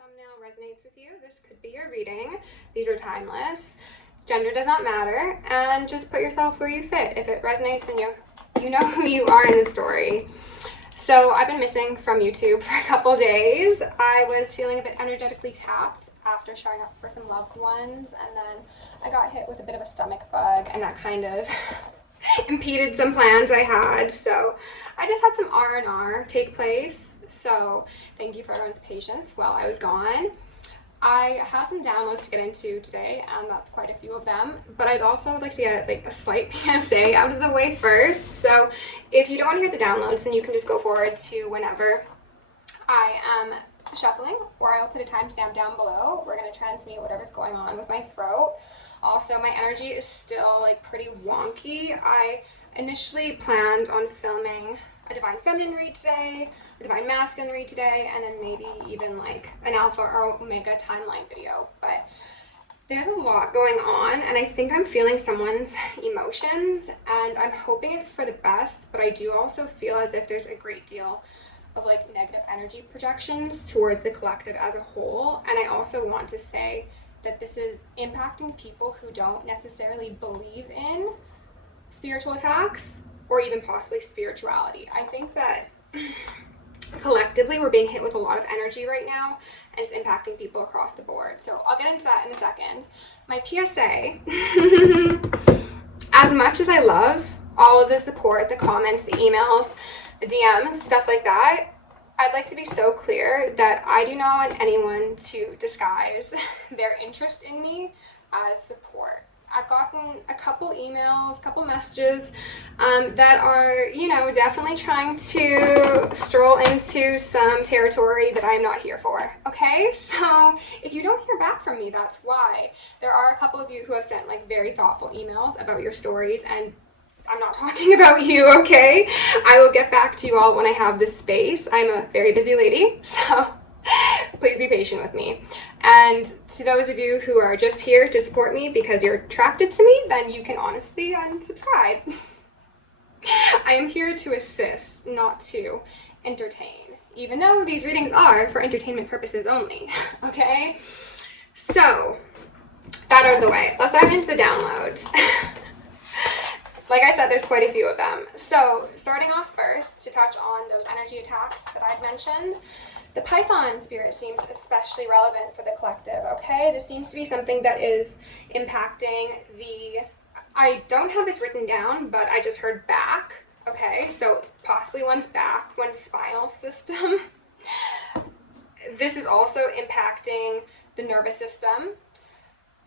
thumbnail resonates with you, this could be your reading. These are timeless. Gender does not matter, and just put yourself where you fit. If it resonates, then you know who you are in the story. So I've been missing from YouTube for a couple days. I was feeling a bit energetically tapped after showing up for some loved ones, and then I got hit with a bit of a stomach bug, and that kind of impeded some plans I had. So I just had some R&R take place. So thank you for everyone's patience while I was gone. I have some downloads to get into today, and that's quite a few of them, but I'd also like to get a slight PSA out of the way first. So if you don't want to hear the downloads, then you can just go forward to whenever I am shuffling, or I'll put a timestamp down below. We're going to transmute whatever's going on with my throat. Also, my energy is still pretty wonky. I initially planned on filming a Divine Feminine read today, a Divine Masculine read today, and then maybe even an Alpha or Omega timeline video. But there's a lot going on, and I think I'm feeling someone's emotions, and I'm hoping it's for the best, but I do also feel as if there's a great deal of negative energy projections towards the collective as a whole. And I also want to say that this is impacting people who don't necessarily believe in spiritual attacks or even possibly spirituality. I think that collectively we're being hit with a lot of energy right now, and it's impacting people across the board. So I'll get into that in a second. My PSA, as much as I love all of the support, the comments, the emails, the DMs, stuff like that, I'd like to be so clear that I do not want anyone to disguise their interest in me as support. I've gotten a couple emails, couple messages that are, definitely trying to stroll into some territory that I'm not here for, okay? So if you don't hear back from me, that's why. There are a couple of you who have sent very thoughtful emails about your stories, and I'm not talking about you, okay? I will get back to you all when I have the space. I'm a very busy lady, so please be patient with me. And to those of you who are just here to support me because you're attracted to me, then you can honestly unsubscribe. I am here to assist, not to entertain, even though these readings are for entertainment purposes only, okay? So, that out of the way, let's dive into the downloads. Like I said, there's quite a few of them. So, starting off first, to touch on those energy attacks that I've mentioned, the Python spirit seems especially relevant for the collective, okay? This seems to be something that is impacting I don't have this written down, but I just heard back, okay? So possibly one's back, one's spinal system. This is also impacting the nervous system.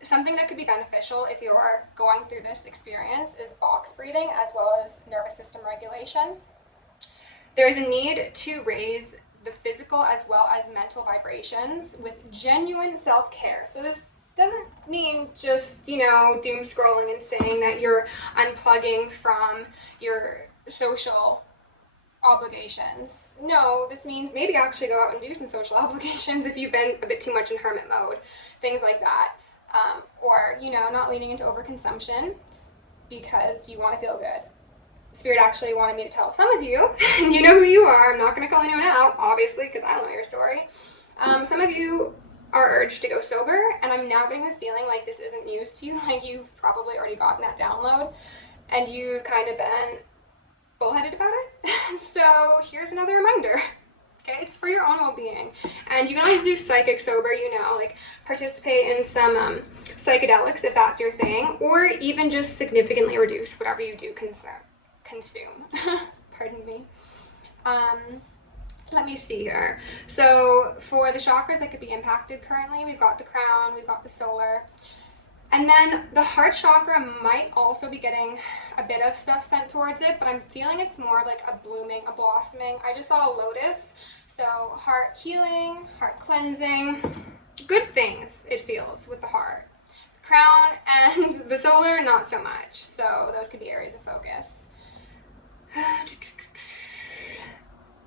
Something that could be beneficial if you're going through this experience is box breathing, as well as nervous system regulation. There is a need to raise the physical as well as mental vibrations with genuine self-care. So this doesn't mean just, doom scrolling and saying that you're unplugging from your social obligations. No, this means maybe actually go out and do some social obligations if you've been a bit too much in hermit mode, things like that. Or, not leaning into overconsumption because you want to feel good. Spirit actually wanted me to tell some of you, and you know who you are, I'm not going to call anyone out, obviously, because I don't know your story. Some of you are urged to go sober, and I'm now getting the feeling like this isn't news to you, you've probably already gotten that download, and you've kind of been bullheaded about it. So here's another reminder, okay? It's for your own well-being, and you can always do psychic sober, participate in some psychedelics if that's your thing, or even just significantly reduce whatever you do consume. Pardon me. Let me see here. So for the chakras that could be impacted currently, we've got the crown, we've got the solar, and then the heart chakra might also be getting a bit of stuff sent towards it, but I'm feeling it's more like a blooming, a blossoming. I just saw a lotus, so heart healing, heart cleansing, good things it feels with the heart. The crown and the solar, not so much, so those could be areas of focus.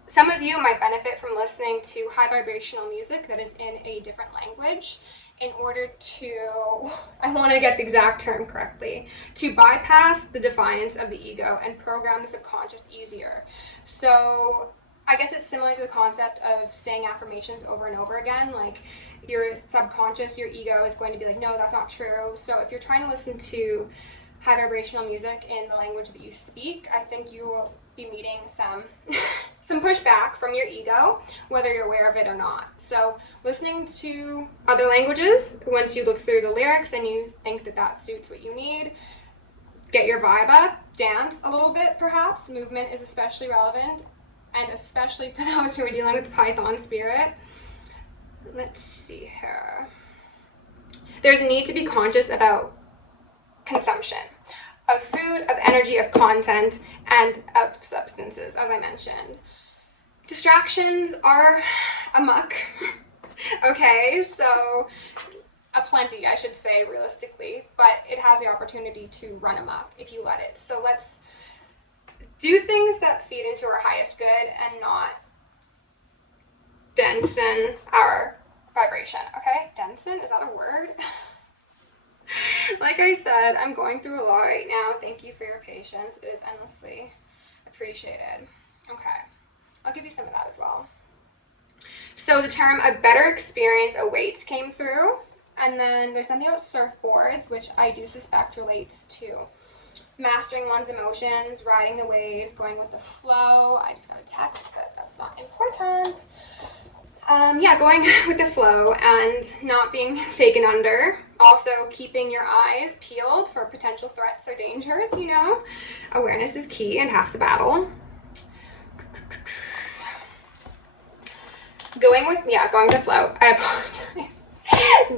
Some of you might benefit from listening to high vibrational music that is in a different language in order to, I want to get the exact term correctly, to bypass the defiance of the ego and program the subconscious easier. So I guess it's similar to the concept of saying affirmations over and over again. Like your subconscious, your ego is going to be like, no, that's not true. So if you're trying to listen to high vibrational music in the language that you speak, I think you will be meeting some pushback from your ego, whether you're aware of it or not. So listening to other languages, once you look through the lyrics and you think that that suits what you need, get your vibe up, dance a little bit perhaps. Movement is especially relevant, and especially for those who are dealing with the Python spirit. Let's see here. There's a need to be conscious about consumption of food, of energy, of content, and of substances, as I mentioned. Distractions are amok. Okay, so aplenty, I should say, realistically, but it has the opportunity to run amok if you let it. So let's do things that feed into our highest good and not densen our vibration, okay? Densen, is that a word? Like I said, I'm going through a lot right now. Thank you for your patience. It is endlessly appreciated. Okay, I'll give you some of that as well. So the term "a better experience awaits" came through, and then there's something about surfboards, which I do suspect relates to mastering one's emotions, riding the waves, going with the flow. I just got a text, but that's not important. Going with the flow and not being taken under. Also, keeping your eyes peeled for potential threats or dangers, you know. Awareness is key and half the battle. Going with the flow. I apologize.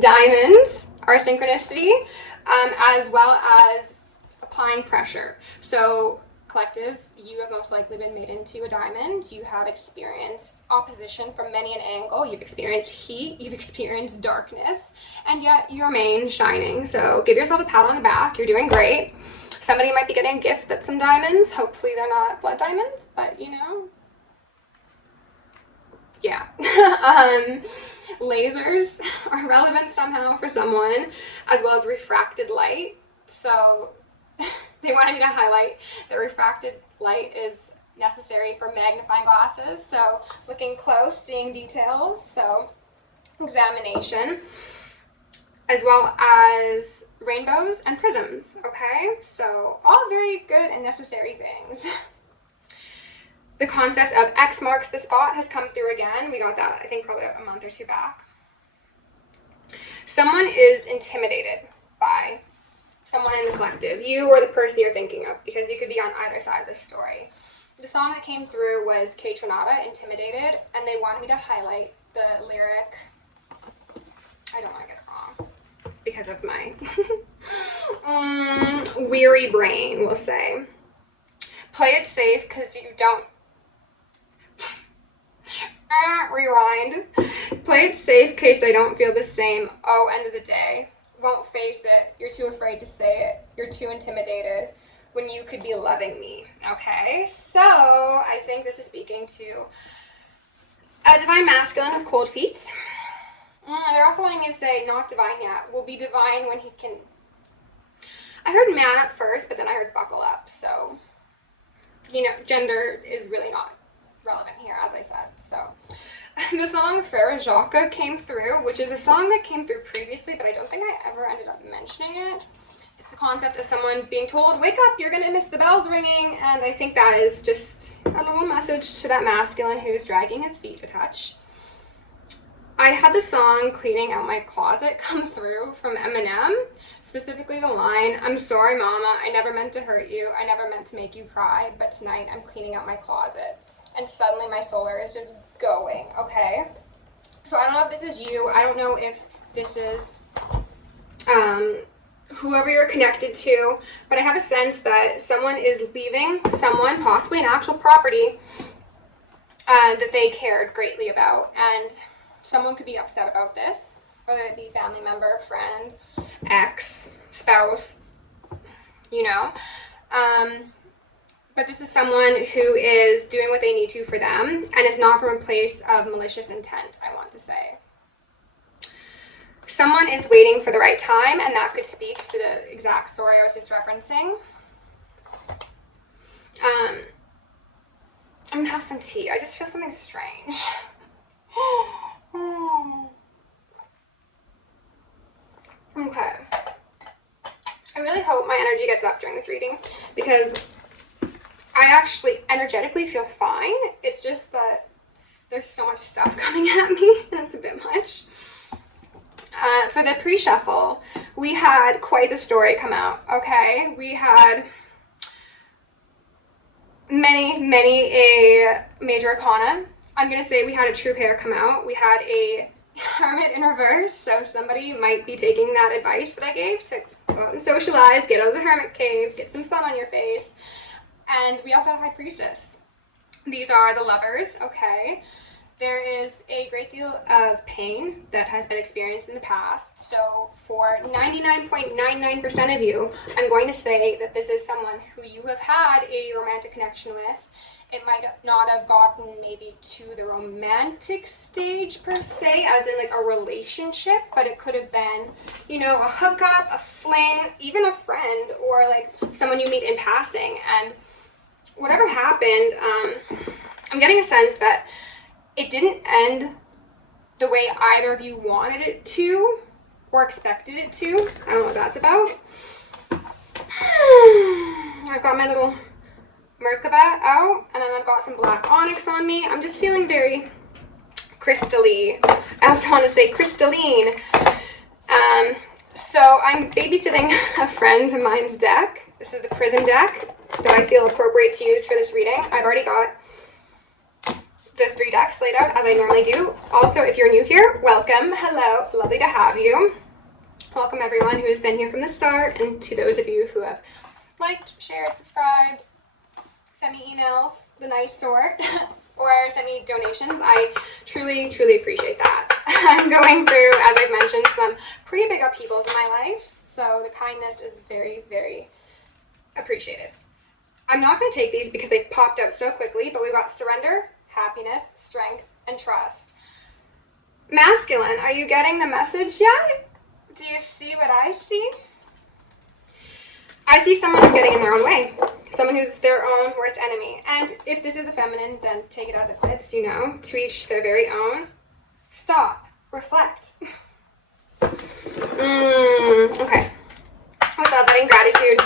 Diamonds are synchronicity, as well as applying pressure. So, collective, you have most likely been made into a diamond. You have experienced opposition from many an angle. You've experienced heat. You've experienced darkness. And yet you remain shining. So give yourself a pat on the back. You're doing great. Somebody might be getting a gift that's some diamonds. Hopefully they're not blood diamonds, but you know. Yeah. Lasers are relevant somehow for someone, as well as refracted light. So they wanted me to highlight that refracted light is necessary for magnifying glasses. So looking close, seeing details. So examination, as well as rainbows and prisms. Okay, so all very good and necessary things. The concept of X marks the spot has come through again. We got that, I think, probably a month or two back. Someone is intimidated by someone in the collective, you or the person you're thinking of, because you could be on either side of this story. The song that came through was K Tronada, Intimidated, and they wanted me to highlight the lyric. I don't want to get it wrong because of my weary brain, we'll say. Play it safe because you don't. Rewind. Play it safe in case I don't feel the same. Oh, end of the day. Won't face it. You're too afraid to say it. You're too intimidated when you could be loving me. Okay, so I think this is speaking to a divine masculine with cold feet. They're also wanting me to say not divine yet. Will be divine when he can. I heard man at first, but then I heard buckle up. So, you know, gender is really not relevant here, as I said. So the song Frère Jacques came through, which is a song that came through previously, but I don't think I ever ended up mentioning it. It's the concept of someone being told, wake up, you're going to miss the bells ringing, and I think that is just a little message to that masculine who's dragging his feet a touch. I had the song Cleaning Out My Closet come through from Eminem, specifically the line, I'm sorry mama, I never meant to hurt you, I never meant to make you cry, but tonight I'm cleaning out my closet. And suddenly my solar is just going, okay? So I don't know if this is you. I don't know if this is whoever you're connected to, but I have a sense that someone is leaving someone, possibly an actual property, that they cared greatly about. And someone could be upset about this, whether it be family member, friend, ex, spouse, you know. But this is someone who is doing what they need to for them, and it's not from a place of malicious intent, I want to say. Someone is waiting for the right time, and that could speak to the exact story I was just referencing. I'm gonna have some tea. I just feel something strange. Okay. I really hope my energy gets up during this reading because I actually energetically feel fine. It's just that there's so much stuff coming at me and it's a bit much. For the pre-shuffle, we had quite the story come out, okay? We had many a major arcana. I'm going to say we had a true pair come out. We had a hermit in reverse, so somebody might be taking that advice that I gave to go out and socialize, get out of the hermit cave, get some sun on your face. And we also had a high priestess. These are the lovers, okay? There is a great deal of pain that has been experienced in the past. So for 99.99% of you, I'm going to say that this is someone who you have had a romantic connection with. It might not have gotten maybe to the romantic stage per se, as in like a relationship, but it could have been, you know, a hookup, a fling, even a friend, or like someone you meet in passing. And whatever happened, I'm getting a sense that it didn't end the way either of you wanted it to or expected it to. I don't know what that's about. I've got my little Merkaba out, and then I've got some black onyx on me. I'm just feeling very crystal-y. I also want to say crystalline. So I'm babysitting a friend of mine's deck. This is the prison deck that I feel appropriate to use for this reading. I've already got the 3 decks laid out as I normally do. Also, if you're new here, welcome. Hello. Lovely to have you. Welcome everyone who has been here from the start, and to those of you who have liked, shared, subscribed, sent me emails, the nice sort, or sent me donations. I truly appreciate that. I'm going through, as I've mentioned, some pretty big upheavals in my life, so the kindness is very appreciated. I'm not going to take these because they popped out so quickly, but we've got surrender, happiness, strength, and trust. Masculine, are you getting the message yet? Do you see what I see? I see someone who's getting in their own way. Someone who's their own worst enemy. And if this is a feminine, then take it as it fits, you know, to each their very own. Stop. Reflect. Okay. Without that in gratitude,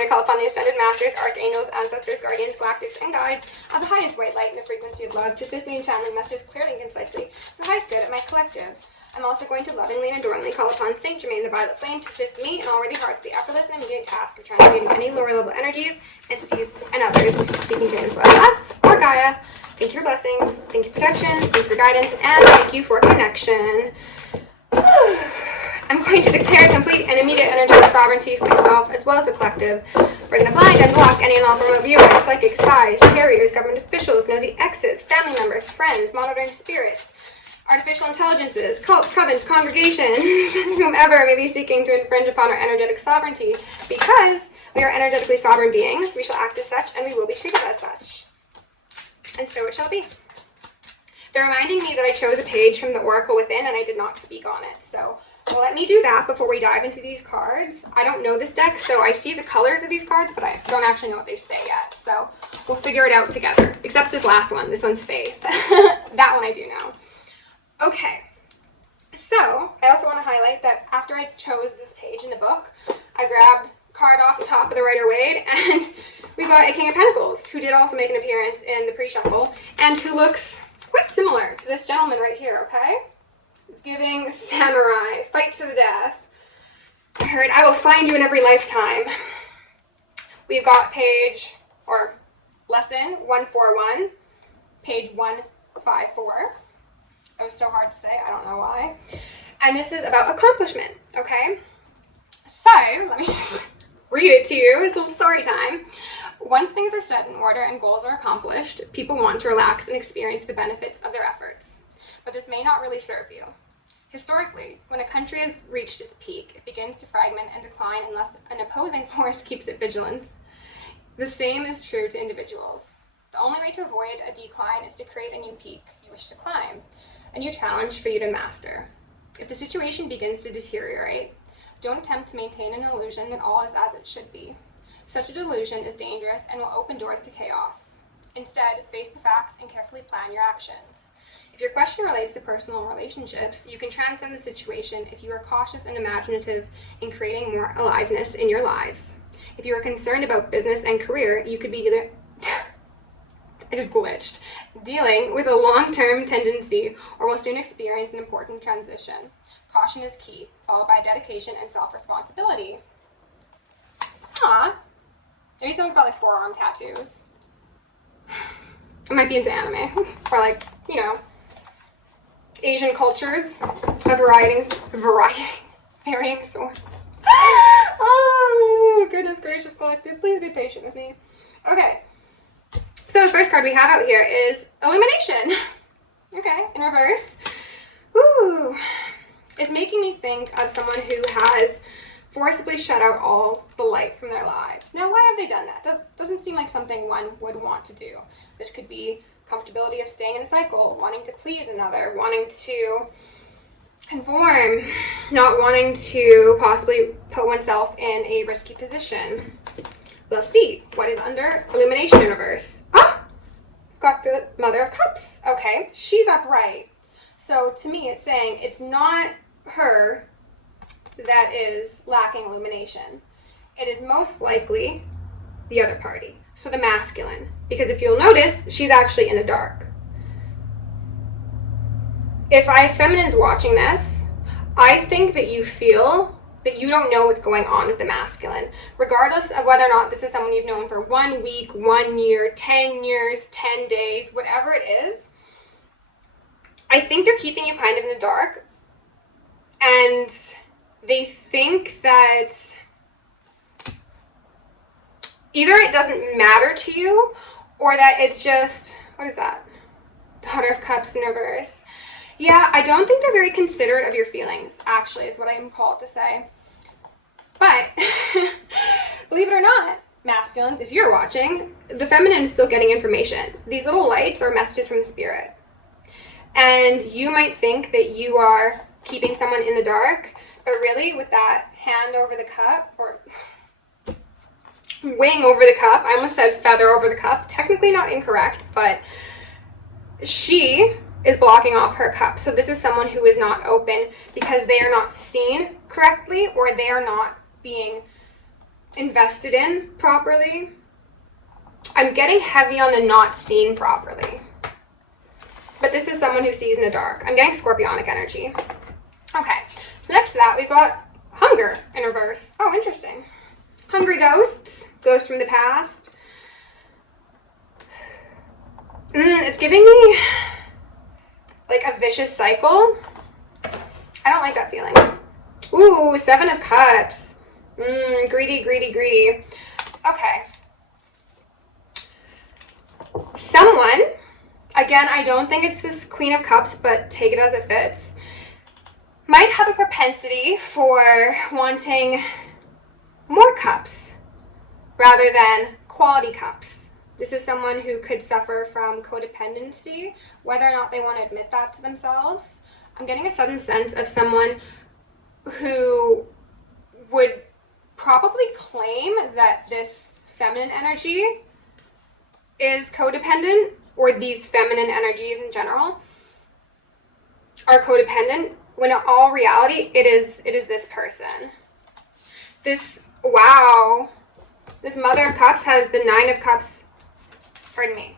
I call upon the ascended masters, archangels, ancestors, guardians, galactics, and guides of the highest white light and the frequency of love to assist me in channeling messages clearly and concisely for the highest good of my collective. I'm also going to lovingly and adoringly call upon Saint Germain, the violet flame, to assist me in all worthy hearts with the effortless and immediate task of transmuting any lower level energies, entities, and others seeking to influence us or Gaia. Thank you for blessings, thank you for protection, thank you for guidance, and thank you for connection. I'm going to declare complete and immediate energetic sovereignty for myself as well as the collective. We're going to blind and block any and all remote viewers, psychic spies, carriers, government officials, nosy exes, family members, friends, monitoring spirits, artificial intelligences, cults, covens, congregations, whomever may be seeking to infringe upon our energetic sovereignty. Because we are energetically sovereign beings, we shall act as such and we will be treated as such. And so it shall be. They're reminding me that I chose a page from the Oracle Within and I did not speak on it. So let me do that before we dive into these cards. I don't know this deck, so I see the colors of these cards, but I don't actually know what they say yet. So we'll figure it out together. Except this last one. This one's Faith. That one I do know. Okay. So I also want to highlight that after I chose this page in the book, I grabbed a card off the top of the Rider-Waite, and we got a King of Pentacles, who did also make an appearance in the pre-shuffle, and who looks quite similar to this gentleman right here, okay? It's giving samurai, fight to the death. I heard, I will find you in every lifetime. We've got page, or lesson 141, page 154. That was so hard to say, I don't know why. And this is about accomplishment, okay? So, let me just read it to you. It's a little story time. Once things are set in order and goals are accomplished, people want to relax and experience the benefits of their efforts. But this may not really serve you. Historically, when a country has reached its peak, it begins to fragment and decline unless an opposing force keeps it vigilant. The same is true to individuals. The only way to avoid a decline is to create a new peak you wish to climb, a new challenge for you to master. If the situation begins to deteriorate, don't attempt to maintain an illusion that all is as it should be. Such a delusion is dangerous and will open doors to chaos. Instead, face the facts and carefully plan your actions. If your question relates to personal relationships, you can transcend the situation if you are cautious and imaginative in creating more aliveness in your lives. If you are concerned about business and career, you could be either I just glitched, dealing with a long-term tendency or will soon experience an important transition. Caution is key, followed by dedication and self-responsibility. Aw. Maybe someone's got like forearm tattoos. I might be into anime. Or like, you know, Asian cultures of varying sorts. Oh, goodness gracious, collective. Please be patient with me. Okay. So the first card we have out here is Illumination. Okay, in reverse. Ooh. It's making me think of someone who has forcibly shut out all the light from their lives. Now, why have they done that? Doesn't seem like something one would want to do. This could be comfortability of staying in a cycle, wanting to please another, wanting to conform, not wanting to possibly put oneself in a risky position. We'll see what is under Illumination in reverse. Ah! Got the Mother of Cups. Okay, she's upright. So to me, it's saying it's not her that is lacking illumination. It is most likely the other party. So the masculine. Because if you'll notice, she's actually in the dark. If feminine's watching this, I think that you feel that you don't know what's going on with the masculine. Regardless of whether or not this is someone you've known for 1 week, 1 year, 10 years, 10 days, whatever it is, I think they're keeping you kind of in the dark. And they think that either it doesn't matter to you or that it's just, what is that? Daughter of Cups in reverse. Yeah, I don't think they're very considerate of your feelings, actually, is what I'm called to say. But, believe it or not, masculines, if you're watching, the feminine is still getting information. These little lights are messages from the spirit. And you might think that you are keeping someone in the dark, but really, with that hand over the cup, or wing over the cup, I almost said feather over the cup, technically not incorrect, but she is blocking off her cup. So this is someone who is not open because they are not seen correctly or they are not being invested in properly. I'm getting heavy on the not seen properly. But this is someone who sees in the dark. I'm getting scorpionic energy. Okay, so next to that, we've got Hunger in reverse. Oh, interesting. Hungry ghosts, ghosts from the past. It's giving me like a vicious cycle. I don't like that feeling. Ooh, 7 of Cups. Greedy, greedy, greedy. Okay. Someone, again, I don't think it's this Queen of Cups, but take it as it fits, might have a propensity for wanting more cups rather than quality cups. This is someone who could suffer from codependency, whether or not they want to admit that to themselves. I'm getting a sudden sense of someone who would probably claim that this feminine energy is codependent, or these feminine energies in general are codependent, when in all reality, it is this person. This Mother of Cups has the 9 of Cups. Pardon me.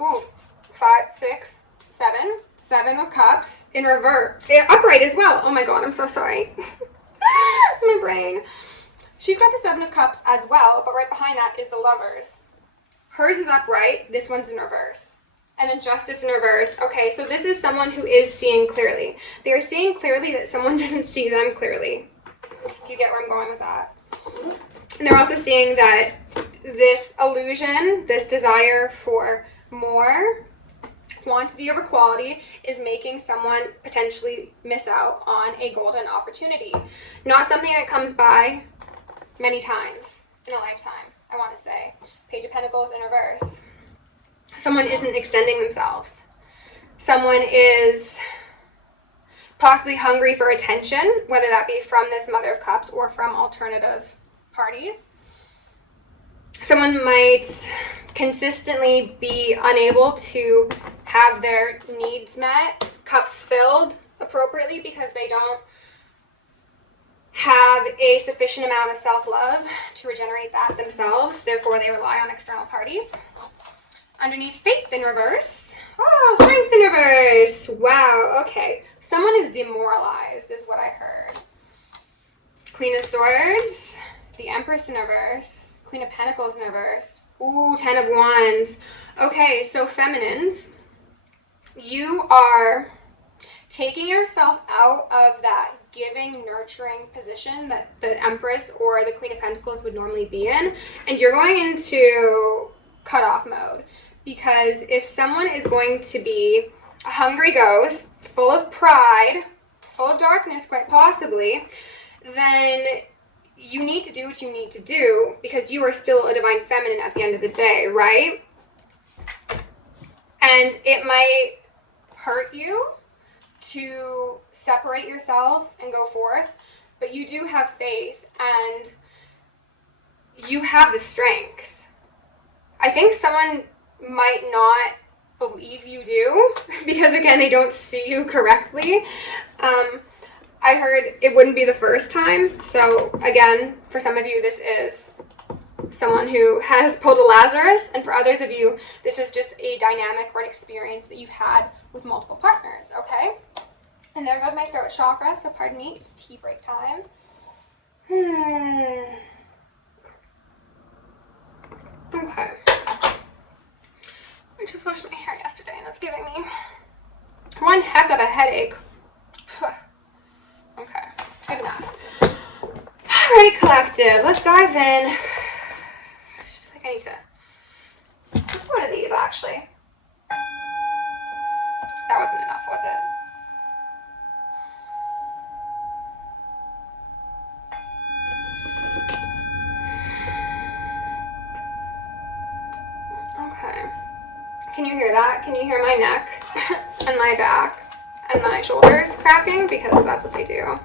Ooh, 5, 6, 7. 7 of Cups in reverse. Upright as well. Oh my god, I'm so sorry. My brain. She's got the 7 of Cups as well, but right behind that is the Lovers. Hers is upright. This one's in reverse. And then Justice in reverse. Okay, so this is someone who is seeing clearly. They are seeing clearly that someone doesn't see them clearly. If you get where I'm going with that. And they're also seeing that this illusion, this desire for more quantity over quality is making someone potentially miss out on a golden opportunity. Not something that comes by many times in a lifetime, I want to say. Page of Pentacles in reverse. Someone isn't extending themselves. Someone is possibly hungry for attention, whether that be from this Mother of Cups or from alternative parties. Someone might consistently be unable to have their needs met, cups filled appropriately, because they don't have a sufficient amount of self-love to regenerate that themselves. Therefore, they rely on external parties. Underneath, faith in reverse. Oh, strength in reverse. Wow, okay. Someone is demoralized is what I heard. Queen of Swords, the Empress in reverse, Queen of Pentacles in reverse. Ooh, 10 of Wands. Okay, so feminines, you are taking yourself out of that giving, nurturing position that the Empress or the Queen of Pentacles would normally be in, and you're going into cutoff mode. Because if someone is going to be a hungry ghost, full of pride, full of darkness quite possibly, then you need to do what you need to do, because you are still a divine feminine at the end of the day, right? And it might hurt you to separate yourself and go forth, but you do have faith and you have the strength. I think someone might not believe you do, because again, they don't see you correctly. I heard it wouldn't be the first time. So again, for some of you, this is someone who has pulled a Lazarus, and for others of you, this is just a dynamic or an experience that you've had with multiple partners, okay? And there goes my throat chakra, so pardon me, it's tea break time. Okay. I just washed my hair yesterday, and it's giving me one heck of a headache. Okay, good enough. All right, collective, let's dive in. I feel like I need to. What's one of these, actually? That wasn't enough, was it? Okay. Can you hear that? Can you hear my neck and my back and my shoulders cracking? Because that's what they do.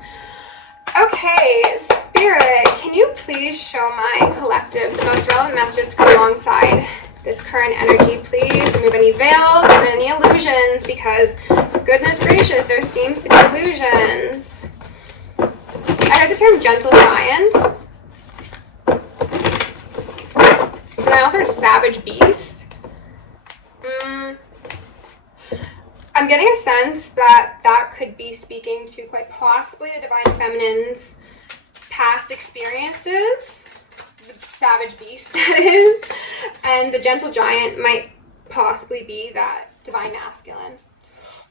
Okay, Spirit, can you please show my collective the most relevant messages to come alongside this current energy, please? Remove any veils and any illusions, because goodness gracious, there seems to be illusions. I heard the term gentle giant. And I also heard savage beast. I'm getting a sense that that could be speaking to quite possibly the Divine Feminine's past experiences, the savage beast that is, and the gentle giant might possibly be that Divine Masculine.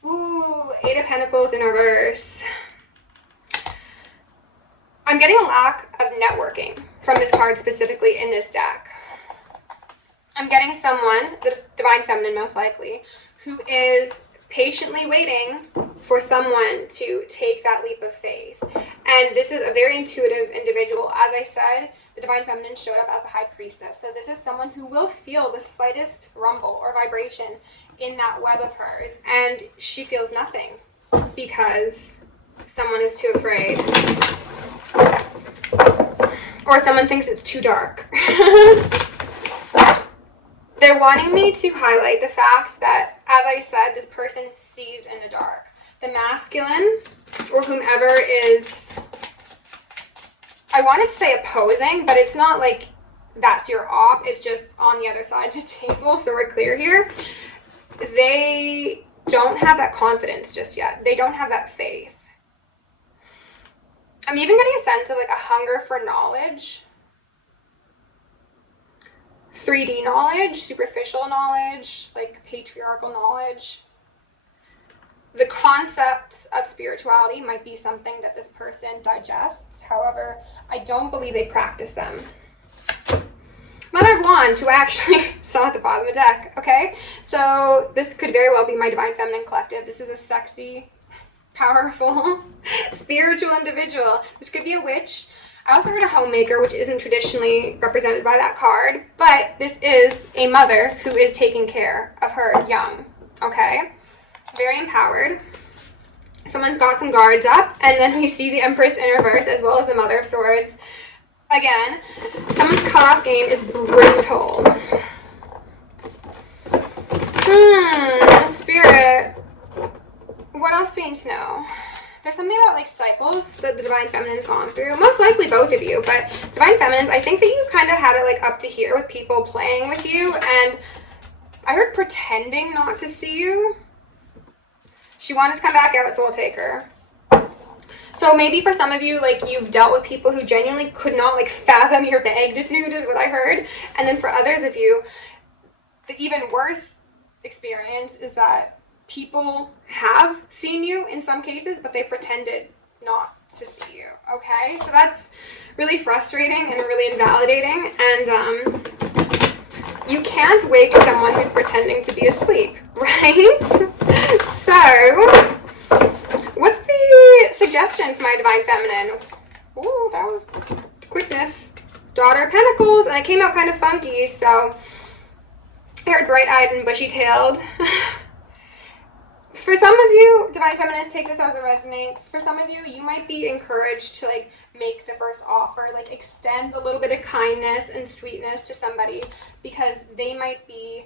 Ooh, 8 of Pentacles in reverse. I'm getting a lack of networking from this card specifically in this deck. I'm getting someone, the Divine Feminine most likely, who is patiently waiting for someone to take that leap of faith. And this is a very intuitive individual. As I said, the Divine Feminine showed up as the High Priestess. So this is someone who will feel the slightest rumble or vibration in that web of hers. And she feels nothing because someone is too afraid. Or someone thinks it's too dark. They're wanting me to highlight the fact that, as I said, this person sees in the dark. The masculine, or whomever is, I wanted to say opposing, but it's not like that's your op, it's just on the other side of the table, so we're clear here. They don't have that confidence just yet. They don't have that faith. I'm even getting a sense of like a hunger for knowledge. 3D knowledge, superficial knowledge, like patriarchal knowledge. The concepts of spirituality might be something that this person digests. However, I don't believe they practice them. Mother of Wands, who I actually saw at the bottom of the deck, okay? So this could very well be my Divine Feminine collective. This is a sexy, powerful, spiritual individual. This could be a witch. I also heard a homemaker, which isn't traditionally represented by that card, but this is a mother who is taking care of her young, okay? Very empowered. Someone's got some guards up, and then we see the Empress in reverse as well as the Mother of Swords. Again, someone's cutoff game is brutal. Spirit, what else do we need to know? There's something about like cycles that the Divine Feminine's gone through. Most likely both of you, but Divine Feminines, I think that you kind of had it like up to here with people playing with you, and I heard pretending not to see you. She wanted to come back out, so we'll take her. So maybe for some of you, like, you've dealt with people who genuinely could not like fathom your magnitude is what I heard. And then for others of you, the even worse experience is that people have seen you in some cases, but they pretended not to see you, okay? So that's really frustrating and really invalidating, and you can't wake someone who's pretending to be asleep, right? So, what's the suggestion for my Divine Feminine? Ooh, that was quickness. Daughter of Pentacles, and it came out kind of funky, so I heard bright-eyed and bushy-tailed. For some of you, Divine Feminists, take this as it resonates. For some of you, you might be encouraged to like make the first offer, like extend a little bit of kindness and sweetness to somebody, because they might be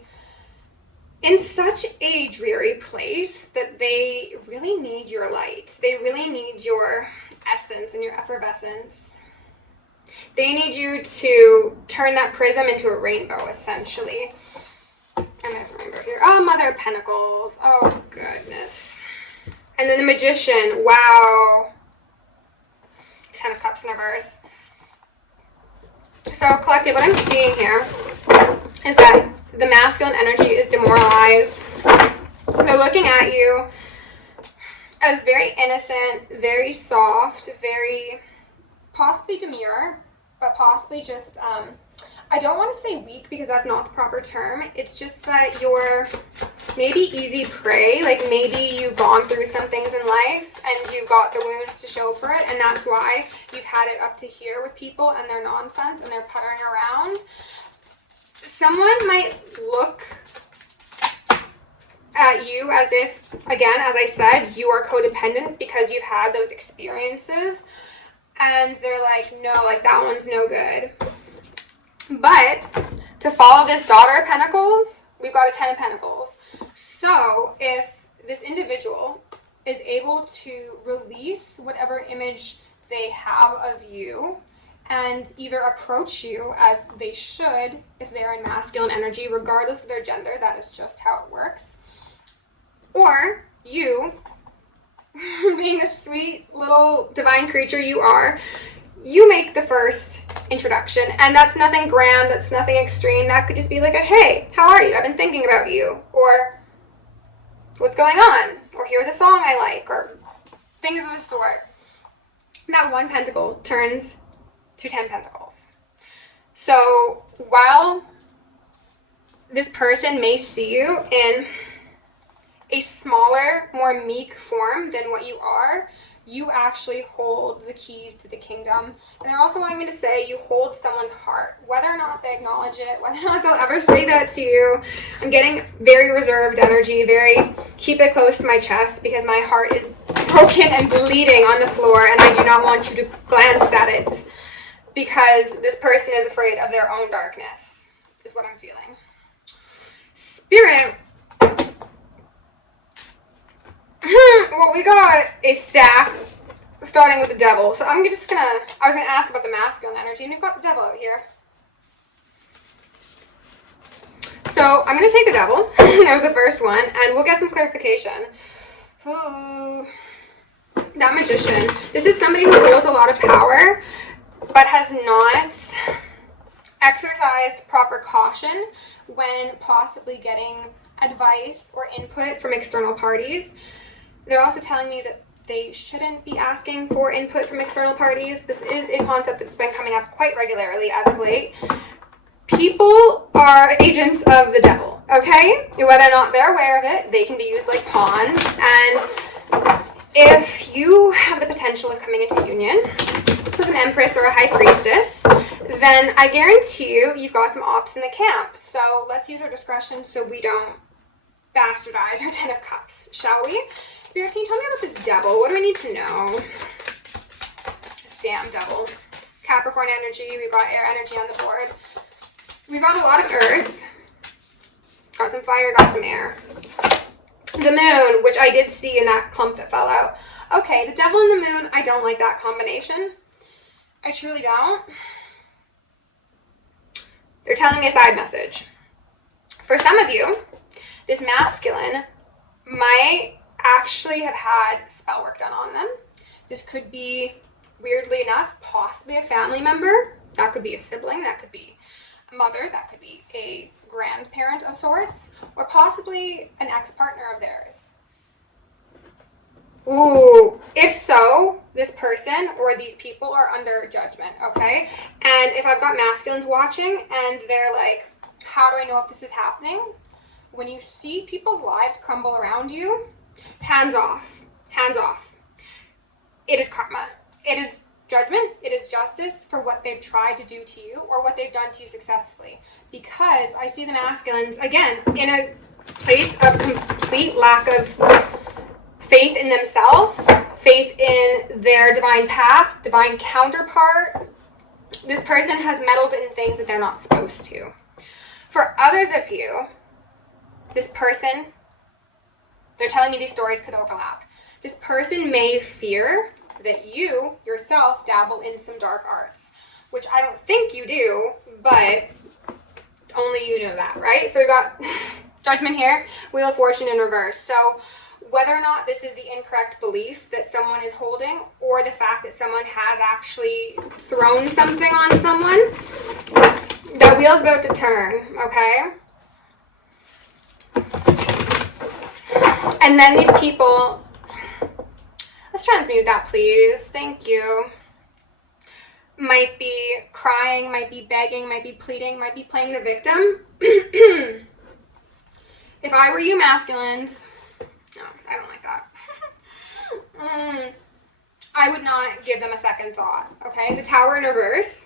in such a dreary place that they really need your light. They really need your essence and your effervescence. They need you to turn that prism into a rainbow, essentially. And there's a rainbow here. Oh, Mother of Pentacles. Oh, goodness. And then the Magician. Wow. 10 of Cups in reverse. So, collective, what I'm seeing here is that the masculine energy is demoralized. They're looking at you as very innocent, very soft, very possibly demure, but possibly just, I don't want to say weak because that's not the proper term. It's just that you're maybe easy prey. Like maybe you've gone through some things in life and you've got the wounds to show for it. And that's why you've had it up to here with people and their nonsense and they're puttering around. Someone might look at you as if, again, as I said, you are codependent because you've had those experiences. And they're like, no, like that one's no good. But to follow this Daughter of Pentacles, we've got a 10 of Pentacles. So if this individual is able to release whatever image they have of you and either approach you as they should if they're in masculine energy, regardless of their gender, that is just how it works. Or you, being the sweet little divine creature you are, you make the first introduction, and that's nothing grand, that's nothing extreme. That could just be like a, hey, how are you? I've been thinking about you, or what's going on, or here's a song I like, or things of the sort. That 1 pentacle turns to 10 pentacles. So while this person may see you in a smaller, more meek form than what you are, you actually hold the keys to the kingdom. And they're also wanting me to say you hold someone's heart. Whether or not they acknowledge it, whether or not they'll ever say that to you, I'm getting very reserved energy, very keep it close to my chest because my heart is broken and bleeding on the floor and I do not want you to glance at it because this person is afraid of their own darkness, is what I'm feeling. Spirit, well, we got a stack starting with the Devil. So I was gonna ask about the masculine energy, and we've got the Devil out here. So I'm gonna take the Devil. That was the first one, and we'll get some clarification. Ooh, that Magician. This is somebody who holds a lot of power, but has not exercised proper caution when possibly getting advice or input from external parties. They're also telling me that they shouldn't be asking for input from external parties. This is a concept that's been coming up quite regularly as of late. People are agents of the devil, okay? Whether or not they're aware of it, they can be used like pawns. And if you have the potential of coming into union with an Empress or a High Priestess, then I guarantee you've got some ops in the camp. So let's use our discretion so we don't bastardize our 10 of Cups, shall we? Spirit, can you tell me about this Devil? What do I need to know? This damn Devil. Capricorn energy. We've got air energy on the board. We've got a lot of earth. Got some fire, got some air. The moon, which I did see in that clump that fell out. Okay, the devil and the moon, I don't like that combination. I truly don't. They're telling me a side message. For some of you, this masculine might actually have had spell work done on them. This could be, weirdly enough, possibly a family member. That could be a sibling. That could be a mother. That could be a grandparent of sorts. Or possibly an ex-partner of theirs. Ooh, if so, this person or these people are under judgment, okay? And if I've got masculines watching and they're like, how do I know if this is happening? When you see people's lives crumble around you, hands off, hands off. It is karma. It is judgment. It is justice for what they've tried to do to you or what they've done to you successfully. Because I see the masculines, again, in a place of complete lack of faith in themselves, faith in their divine path, divine counterpart. This person has meddled in things that they're not supposed to. For others of you, this person, they're telling me these stories could overlap. This person may fear that you, yourself, dabble in some dark arts, which I don't think you do, but only you know that, right? So we've got judgment here, Wheel of Fortune in reverse. So whether or not this is the incorrect belief that someone is holding or the fact that someone has actually thrown something on someone, the wheel's about to turn, okay? And then these people, let's transmute that, please. Thank you. Might be crying, might be begging, might be pleading, might be playing the victim. If I were you masculines, no, I don't like that. I would not give them a second thought, okay? The Tower in reverse.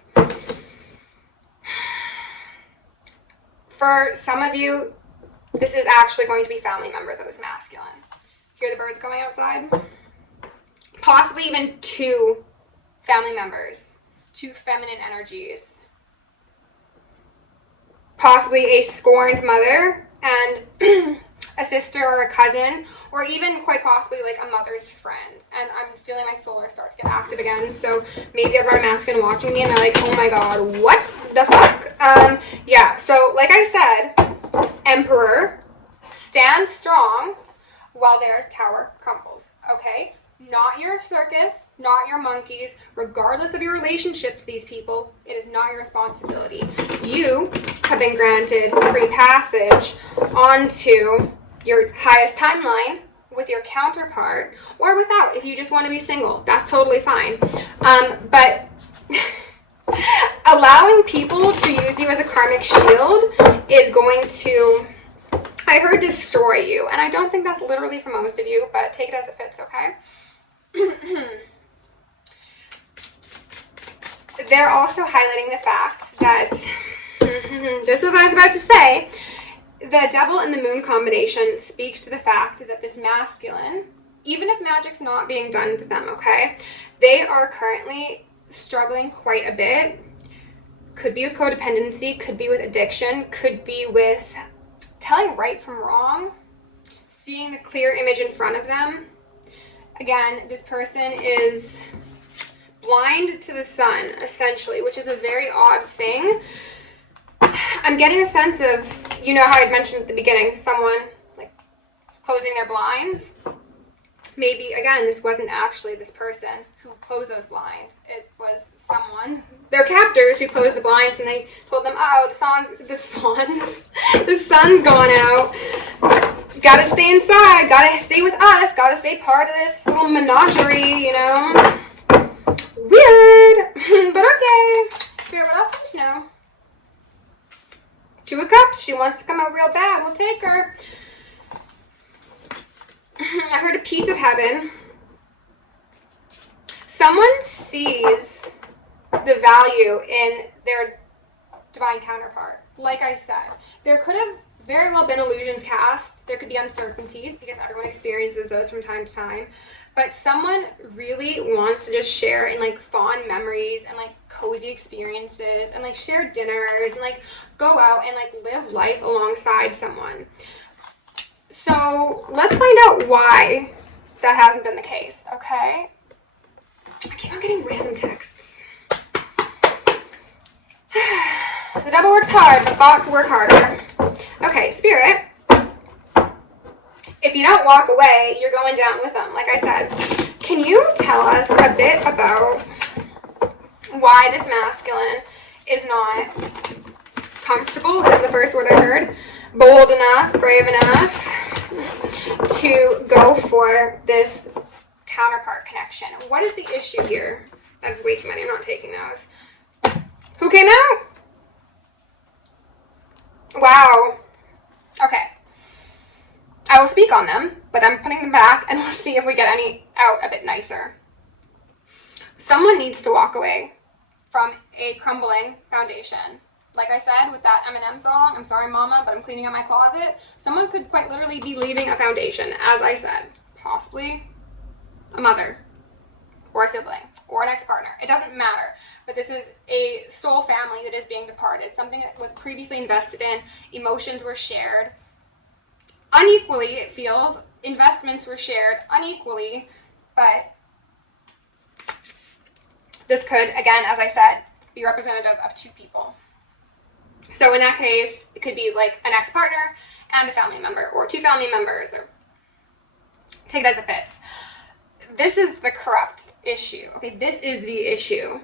For some of you, this is actually going to be family members of this masculine. Hear the birds going outside? Possibly even two family members, two feminine energies. Possibly a scorned mother and a sister or a cousin, or even quite possibly like a mother's friend. And I'm feeling my solar start to get active again. So maybe I've got a masculine watching me and they're like, oh my god, what the fuck? Yeah, so like I said, Emperor, stand strong while their tower crumbles, okay? Not your circus, not your monkeys. Regardless of your relationship to these people, it is not your responsibility. You have been granted free passage onto your highest timeline with your counterpart, or without, if you just want to be single. That's totally fine. But allowing people to use you as a karmic shield is going to, I heard, destroy you. And I don't think that's literally for most of you, but take it as it fits, okay? They're also highlighting the fact that, just as I was about to say, the devil and the moon combination speaks to the fact that this masculine, even if magic's not being done to them, okay, they are currently struggling quite a bit. Could be with codependency, could be with addiction, could be with telling right from wrong, seeing the clear image in front of them. Again, this person is blind to the sun, essentially, which is a very odd thing. I'm getting a sense of, you know how I'd mentioned at the beginning, someone like closing their blinds. Maybe, again, this wasn't actually this person who closed those blinds. It was someone, their captors, who closed the blinds, and they told them, oh, the sun's gone out. Gotta stay inside, gotta stay with us, gotta stay part of this little menagerie, you know? Weird, but okay. Spirit, what else do you know? Two of Cups, she wants to come out real bad, we'll take her. I heard a piece of heaven. Someone sees the value in their divine counterpart. Like I said, there could have very well been illusions cast. There could be uncertainties because everyone experiences those from time to time. But someone really wants to just share in like fond memories and like cozy experiences and like share dinners and like go out and like live life alongside someone. So let's find out why that hasn't been the case, okay? I keep on getting random texts. The devil works hard, but bots work harder. Okay, Spirit. If you don't walk away, you're going down with them, like I said. Can you tell us a bit about why this masculine is not comfortable, is the first word I heard, bold enough, brave enough to go for this counterpart connection? What is the issue here? That's way too many. I'm not taking those. Who came out? Wow. Okay. I will speak on them, but I'm putting them back and we'll see if we get any out a bit nicer. Someone needs to walk away from a crumbling foundation. Like I said with that Eminem song, I'm sorry mama, but I'm cleaning out my closet. Someone could quite literally be leaving a foundation, as I said. Possibly a mother or a sibling or an ex-partner. It doesn't matter. But this is a soul family that is being departed. Something that was previously invested in. Emotions were shared unequally, it feels. Investments were shared unequally. But this could, again, as I said, be representative of two people. So in that case, it could be like an ex-partner and a family member, or two family members, or take it as it fits. This is the corrupt issue. Okay, this is the issue.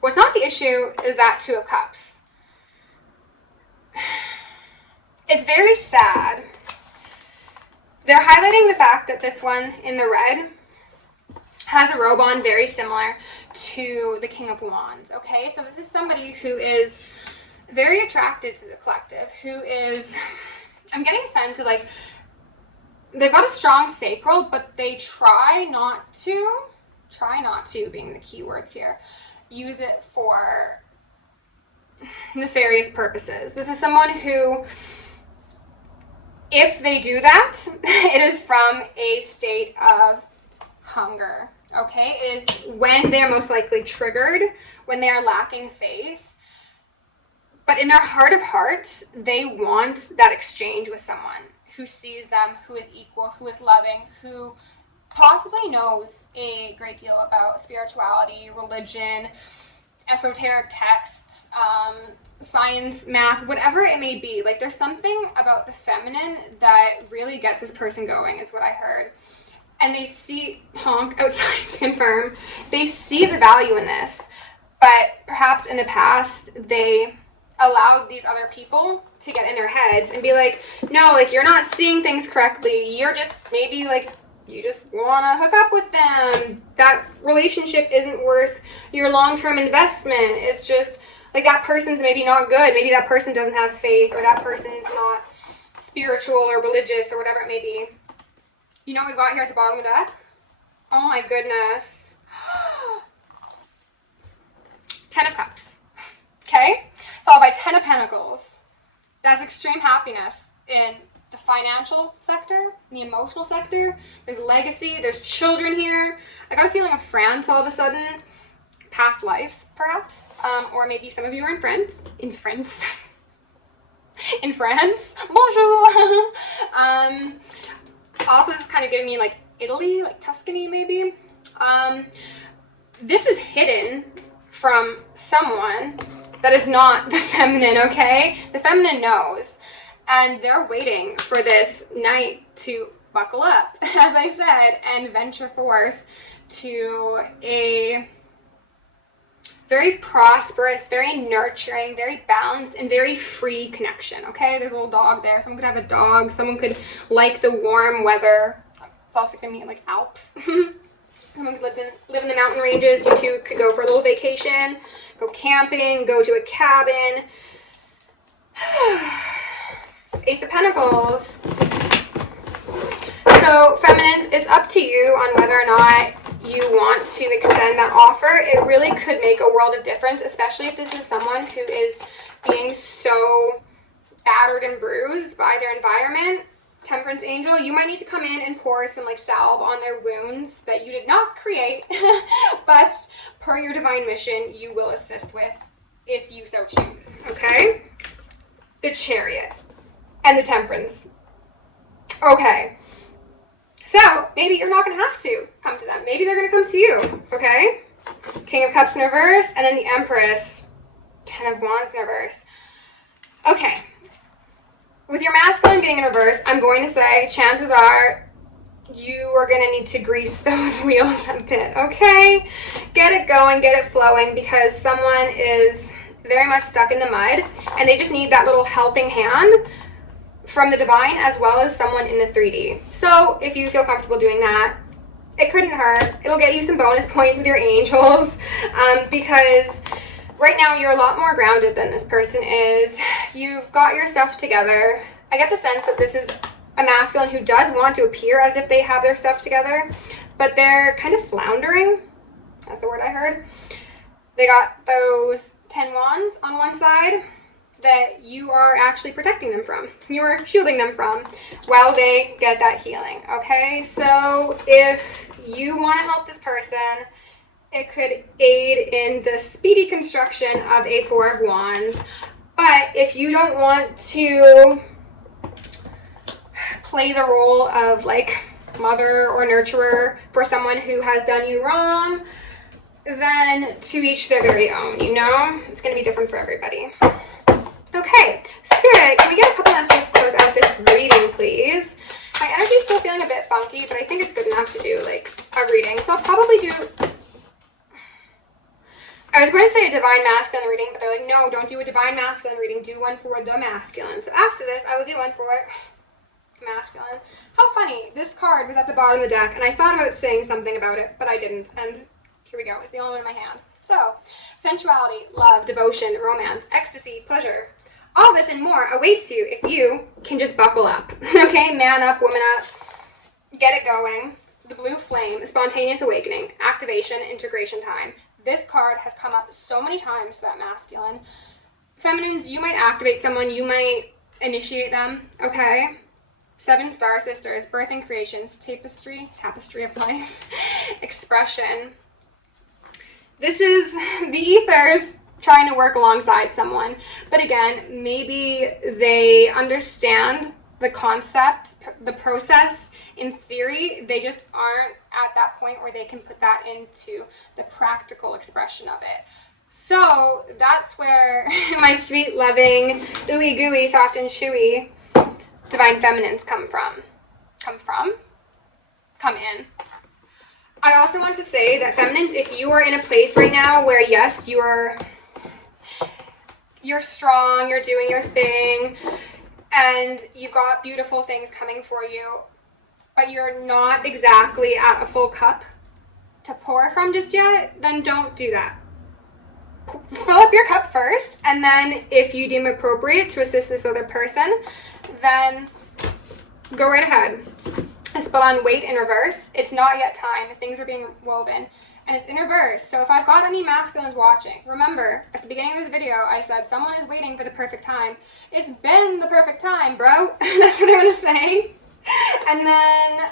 What's not the issue is that Two of Cups. It's very sad. They're highlighting the fact that this one in the red has a robe on very similar to the King of Wands. Okay, so this is somebody who is very attracted to the collective, who is, I'm getting a sense of like, they've got a strong sacral, but they try not to being the key words here, use it for nefarious purposes. This is someone who, if they do that, it is from a state of hunger, okay? It is when they're most likely triggered, when they are lacking faith. But in their heart of hearts, they want that exchange with someone who sees them, who is equal, who is loving, who possibly knows a great deal about spirituality, religion, esoteric texts, science, math, whatever it may be. Like, there's something about the feminine that really gets this person going, is what I heard. And they see, honk outside to confirm, they see the value in this. But perhaps in the past, they allowed these other people to get in their heads and be like, no, like, you're not seeing things correctly. You're just, maybe, like, you just want to hook up with them. That relationship isn't worth your long-term investment. It's just, like, that person's maybe not good. Maybe that person doesn't have faith, or that person's not spiritual or religious or whatever it may be. You know what we've got here at the bottom of the deck? Oh my goodness. 10 of Cups. Okay? Followed by 10 of Pentacles. That's extreme happiness in the financial sector, in the emotional sector. There's legacy, there's children here. I got a feeling of France all of a sudden. Past lives, perhaps. Or maybe some of you are in France. In France. In France. Bonjour. Also, this is kind of giving me like Italy, like Tuscany maybe. This is hidden from someone that is not the feminine, okay? The feminine knows. And they're waiting for this knight to buckle up, as I said, and venture forth to a very prosperous, very nurturing, very balanced, and very free connection, okay? There's a little dog there. Someone could have a dog. Someone could like the warm weather. It's also going to be like Alps. Someone could live in the mountain ranges. You two could go for a little vacation, go camping, go to a cabin. Ace of Pentacles. So, feminines, it's up to you on whether or not you want to extend that offer. It really could make a world of difference, especially if this is someone who is being so battered and bruised by their environment, Temperance Angel, you might need to come in and pour some like salve on their wounds that you did not create, but per your divine mission, you will assist with if you so choose, okay? The Chariot and the Temperance. Okay. So maybe you're not going to have to come to them. Maybe they're going to come to you, okay? King of Cups in reverse, and then the Empress, 10 of Wands in reverse. Okay. With your masculine being in reverse, I'm going to say chances are you are going to need to grease those wheels a bit, okay? Get it going, get it flowing, because someone is very much stuck in the mud, and they just need that little helping hand from the divine as well as someone in the 3D. So if you feel comfortable doing that, it couldn't hurt. It'll get you some bonus points with your angels, because right now you're a lot more grounded than this person is. You've got your stuff together. I get the sense that this is a masculine who does want to appear as if they have their stuff together, but they're kind of floundering. That's the word I heard. They got those 10 wands on one side that you are actually protecting them from. You are shielding them from while they get that healing, okay? So if you want to help this person, it could aid in the speedy construction of a 4 of Wands. But if you don't want to play the role of like mother or nurturer for someone who has done you wrong, then to each their very own, you know? It's going to be different for everybody. Okay, Spirit, can we get a couple messages to close out this reading, please? My energy's still feeling a bit funky, but I think it's good enough to do like a reading. So I'll probably do... I was going to say a divine masculine reading, but they're like, no, don't do a divine masculine reading. Do one for the masculine. So after this, I will do one for masculine. How funny. This card was at the bottom of the deck, and I thought about saying something about it, but I didn't. And here we go. It's the only one in my hand. So, sensuality, love, devotion, romance, ecstasy, pleasure. All this and more awaits you if you can just buckle up. Okay? Man up, woman up. Get it going. The blue flame, spontaneous awakening, activation, integration time. This card has come up so many times for that masculine. Feminines, you might activate someone. You might initiate them. Okay? 7 star sisters, birth and creations, tapestry of life, expression. This is the ethers trying to work alongside someone. But again, maybe they understand the concept, the process in theory. They just aren't at that point where they can put that into the practical expression of it. So that's where my sweet, loving, ooey gooey, soft and chewy divine feminines come in. I also want to say that feminines, if you are in a place right now where yes, you're strong, you're doing your thing, and you've got beautiful things coming for you, but you're not exactly at a full cup to pour from just yet, then don't do that. Fill up your cup first, and then if you deem appropriate to assist this other person, then go right ahead. I spelled on wait in reverse. It's not yet time. Things are being woven. And it's in reverse. So if I've got any masculines watching, remember, at the beginning of this video, I said someone is waiting for the perfect time. It's been the perfect time, bro. That's what I want to say. And then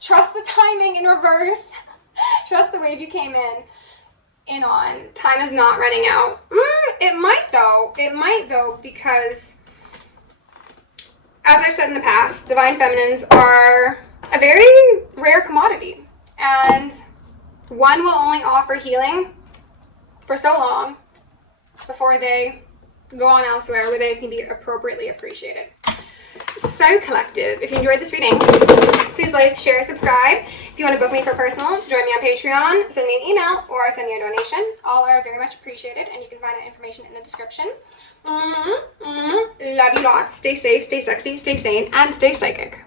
trust the timing in reverse. Trust the wave you came in on. Time is not running out. It might though. It might though, because as I've said in the past, divine feminines are a very rare commodity. And one will only offer healing for so long before they go on elsewhere where they can be appropriately appreciated. So collective, if you enjoyed this reading, please like, share, subscribe. If you want to book me for personal, join me on Patreon, send me an email, or send me a donation. All are very much appreciated, and you can find that information in the description. Love you lots. Stay safe, stay sexy, stay sane, and stay psychic.